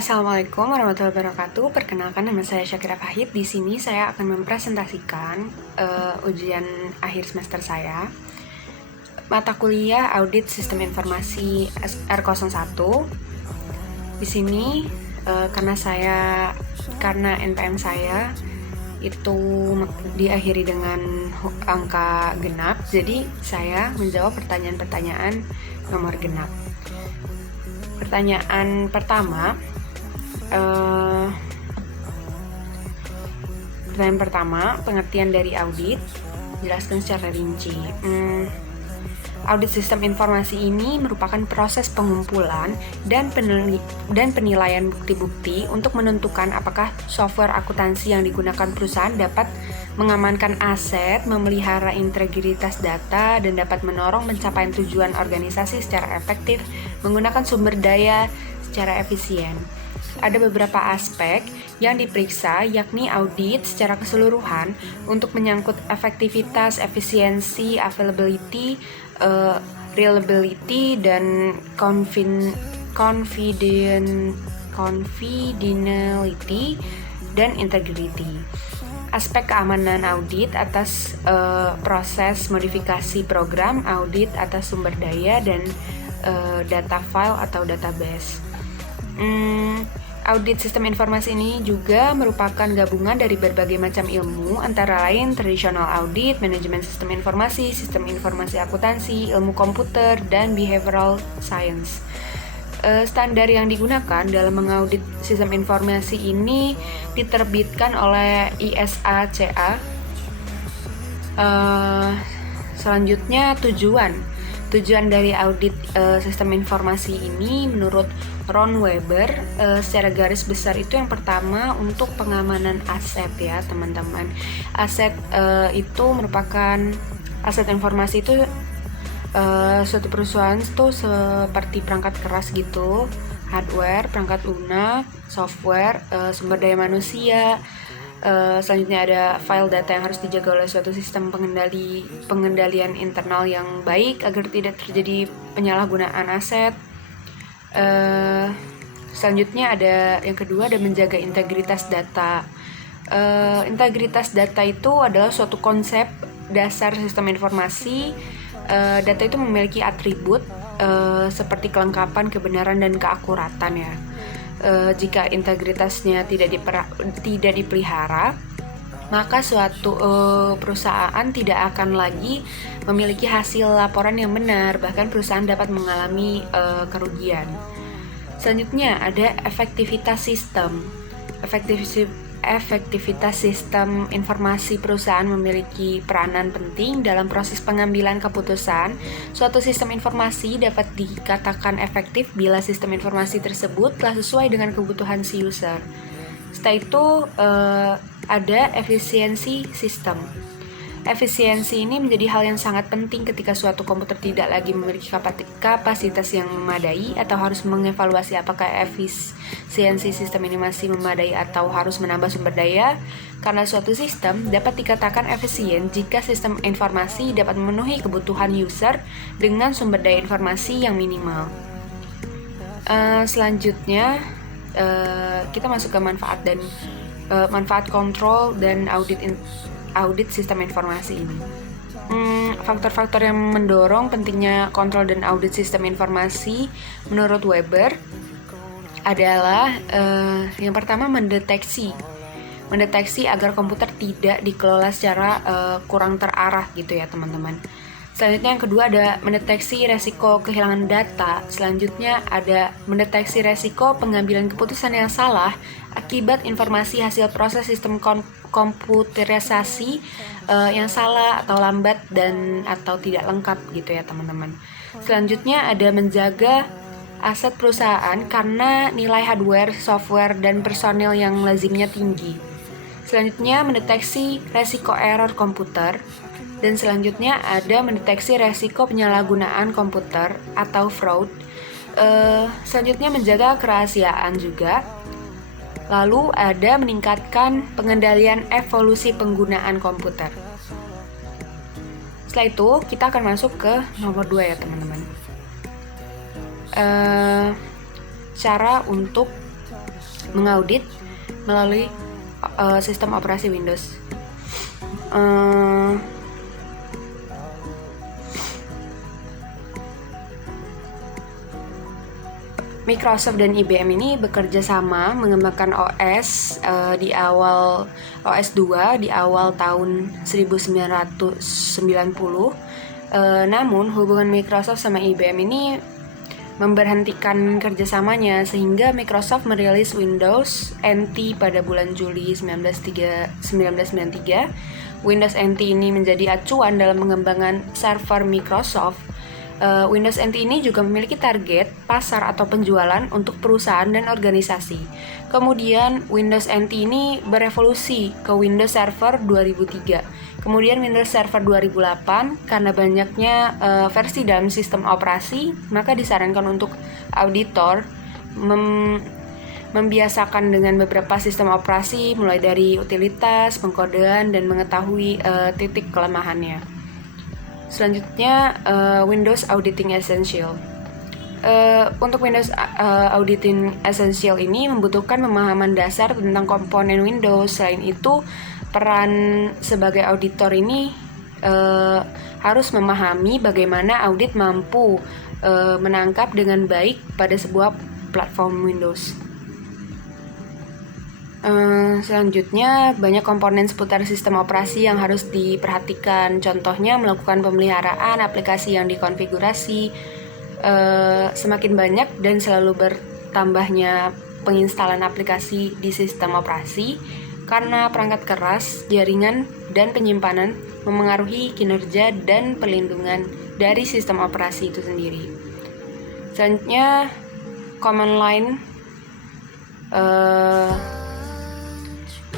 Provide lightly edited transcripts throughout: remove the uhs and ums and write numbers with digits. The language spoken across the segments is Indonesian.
Assalamualaikum warahmatullahi wabarakatuh. Perkenalkan, nama saya Syakira Fahid. Di sini saya akan mempresentasikan ujian akhir semester saya. Mata kuliah Audit Sistem Informasi R01. Di sini karena NPM saya itu diakhiri dengan angka genap, jadi saya menjawab pertanyaan-pertanyaan nomor genap. Pertanyaan pertama, pengertian dari audit, jelaskan secara rinci. Audit sistem informasi ini merupakan proses pengumpulan dan penilaian bukti-bukti untuk menentukan apakah software akuntansi yang digunakan perusahaan dapat mengamankan aset, memelihara integritas data, dan dapat mendorong pencapaian tujuan organisasi secara efektif menggunakan sumber daya secara efisien. Ada beberapa aspek yang diperiksa, yakni audit secara keseluruhan untuk menyangkut efektivitas, efisiensi, availability, reliability, dan confidentiality, dan integrity. Aspek keamanan audit atas proses modifikasi program, audit atas sumber daya, dan data file atau database. Audit sistem informasi ini juga merupakan gabungan dari berbagai macam ilmu, antara lain traditional audit, manajemen sistem informasi akuntansi, ilmu komputer, dan behavioral science. Standar yang digunakan dalam mengaudit sistem informasi ini diterbitkan oleh ISACA. Selanjutnya, tujuan dari audit sistem informasi ini menurut Ron Weber secara garis besar itu yang pertama untuk pengamanan aset ya teman-teman. Aset itu merupakan aset informasi itu suatu perusahaan itu seperti perangkat keras gitu, hardware, perangkat lunak, software, sumber daya manusia. Selanjutnya ada file data yang harus dijaga oleh suatu sistem pengendalian internal yang baik agar tidak terjadi penyalahgunaan aset. Selanjutnya yang kedua ada menjaga integritas data. Integritas data itu adalah suatu konsep dasar sistem informasi. Data itu memiliki atribut seperti kelengkapan, kebenaran, dan keakuratan ya. Jika integritasnya tidak dipelihara, maka suatu perusahaan tidak akan lagi memiliki hasil laporan yang benar, bahkan perusahaan dapat mengalami kerugian. Selanjutnya ada efektivitas sistem. Efektivitas sistem informasi perusahaan memiliki peranan penting dalam proses pengambilan keputusan. Suatu sistem informasi dapat dikatakan efektif bila sistem informasi tersebut telah sesuai dengan kebutuhan si user. Setelah itu ada efisiensi sistem. Efisiensi ini menjadi hal yang sangat penting ketika suatu komputer tidak lagi memiliki kapasitas yang memadai atau harus mengevaluasi apakah efisiensi sistem ini masih memadai atau harus menambah sumber daya. Karena suatu sistem dapat dikatakan efisien jika sistem informasi dapat memenuhi kebutuhan user dengan sumber daya informasi yang minimal. Selanjutnya kita masuk ke manfaat kontrol dan audit sistem informasi ini. Faktor-faktor yang mendorong pentingnya kontrol dan audit sistem informasi menurut Weber adalah yang pertama mendeteksi agar komputer tidak dikelola secara kurang terarah gitu ya teman-teman. Selanjutnya yang kedua ada mendeteksi resiko kehilangan data. Selanjutnya ada mendeteksi resiko pengambilan keputusan yang salah akibat informasi hasil proses sistem komputerisasi yang salah atau lambat dan atau tidak lengkap gitu ya teman-teman. Selanjutnya ada menjaga aset perusahaan karena nilai hardware, software, dan personil yang lazimnya tinggi. Selanjutnya mendeteksi resiko error komputer. Dan selanjutnya ada mendeteksi resiko penyalahgunaan komputer atau fraud. Selanjutnya menjaga kerahasiaan juga. Lalu ada meningkatkan pengendalian evolusi penggunaan komputer. Setelah itu kita akan masuk ke nomor 2 ya teman-teman. Cara untuk mengaudit melalui sistem operasi Windows. Microsoft dan IBM ini bekerja sama mengembangkan OS di awal OS 2 di awal tahun 1990. Namun hubungan Microsoft sama IBM ini memberhentikan kerjasamanya sehingga Microsoft merilis Windows NT pada bulan Juli 1993. Windows NT ini menjadi acuan dalam pengembangan server Microsoft. Windows NT ini juga memiliki target pasar atau penjualan untuk perusahaan dan organisasi. Kemudian Windows NT ini berevolusi ke Windows Server 2003. Kemudian Windows Server 2008, karena banyaknya versi dalam sistem operasi, maka disarankan untuk auditor membiasakan dengan beberapa sistem operasi mulai dari utilitas, pengkodean, dan mengetahui titik kelemahannya. Selanjutnya, Windows Auditing Essential. Untuk Windows Auditing Essential ini membutuhkan pemahaman dasar tentang komponen Windows. Selain itu, peran sebagai auditor ini harus memahami bagaimana audit mampu menangkap dengan baik pada sebuah platform Windows. Selanjutnya, banyak komponen seputar sistem operasi yang harus diperhatikan. Contohnya, melakukan pemeliharaan aplikasi yang dikonfigurasi semakin banyak dan selalu bertambahnya penginstalan aplikasi di sistem operasi karena perangkat keras, jaringan, dan penyimpanan memengaruhi kinerja dan perlindungan dari sistem operasi itu sendiri. Selanjutnya, command line.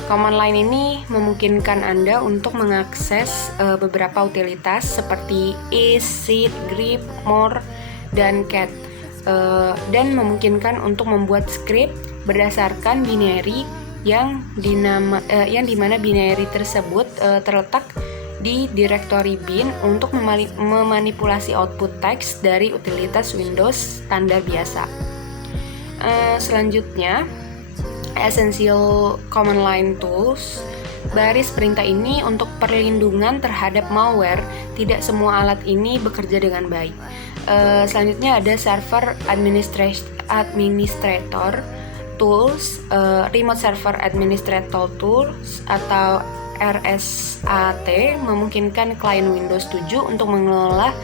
Command line ini memungkinkan Anda untuk mengakses beberapa utilitas seperti is, seed, grep, more, dan cat, dan memungkinkan untuk membuat script berdasarkan binary yang dimana binary tersebut terletak di directory bin untuk memanipulasi output teks dari utilitas Windows standar biasa. Selanjutnya, Essential Command Line Tools. Baris perintah ini untuk perlindungan terhadap malware. Tidak semua alat ini bekerja dengan baik. Selanjutnya ada Server Administrator Tools, Remote Server Administrator Tools atau RSAT memungkinkan klien Windows 7 untuk mengelola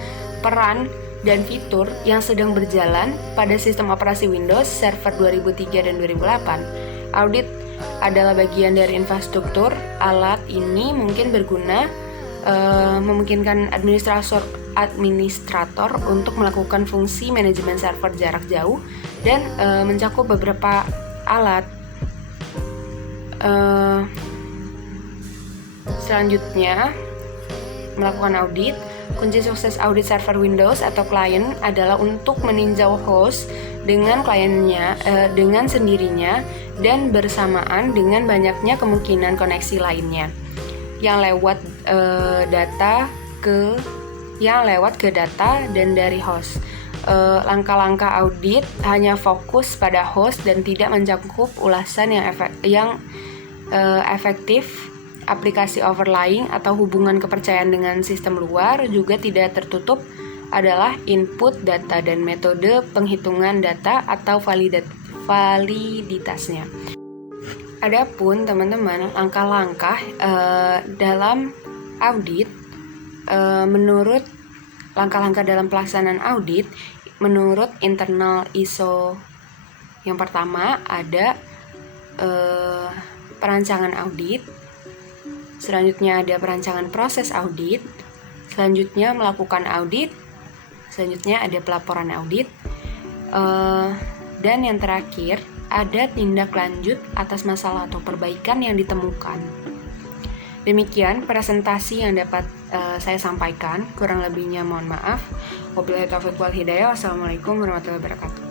peran dan fitur yang sedang berjalan pada sistem operasi Windows Server 2003 dan 2008. Audit adalah bagian dari infrastruktur. Alat ini mungkin berguna memungkinkan administrator untuk melakukan fungsi manajemen server jarak jauh dan mencakup beberapa alat. Selanjutnya, melakukan audit. Kunci sukses audit server Windows atau klien adalah untuk meninjau host dengan kliennya dengan sendirinya dan bersamaan dengan banyaknya kemungkinan koneksi lainnya yang lewat ke data dan dari host. Langkah-langkah audit hanya fokus pada host dan tidak mencakup ulasan yang efektif. Aplikasi overlaying atau hubungan kepercayaan dengan sistem luar juga tidak tertutup adalah input data dan metode penghitungan data atau validitasnya. Adapun teman-teman, langkah-langkah dalam audit menurut langkah-langkah dalam pelaksanaan audit menurut internal ISO. Yang pertama ada perancangan audit. Selanjutnya ada perancangan proses audit, selanjutnya melakukan audit, selanjutnya ada pelaporan audit, dan yang terakhir ada tindak lanjut atas masalah atau perbaikan yang ditemukan. Demikian presentasi yang dapat saya sampaikan, kurang lebihnya mohon maaf. Wabillahi taufiq wal hidayah. Wassalamualaikum warahmatullahi wabarakatuh.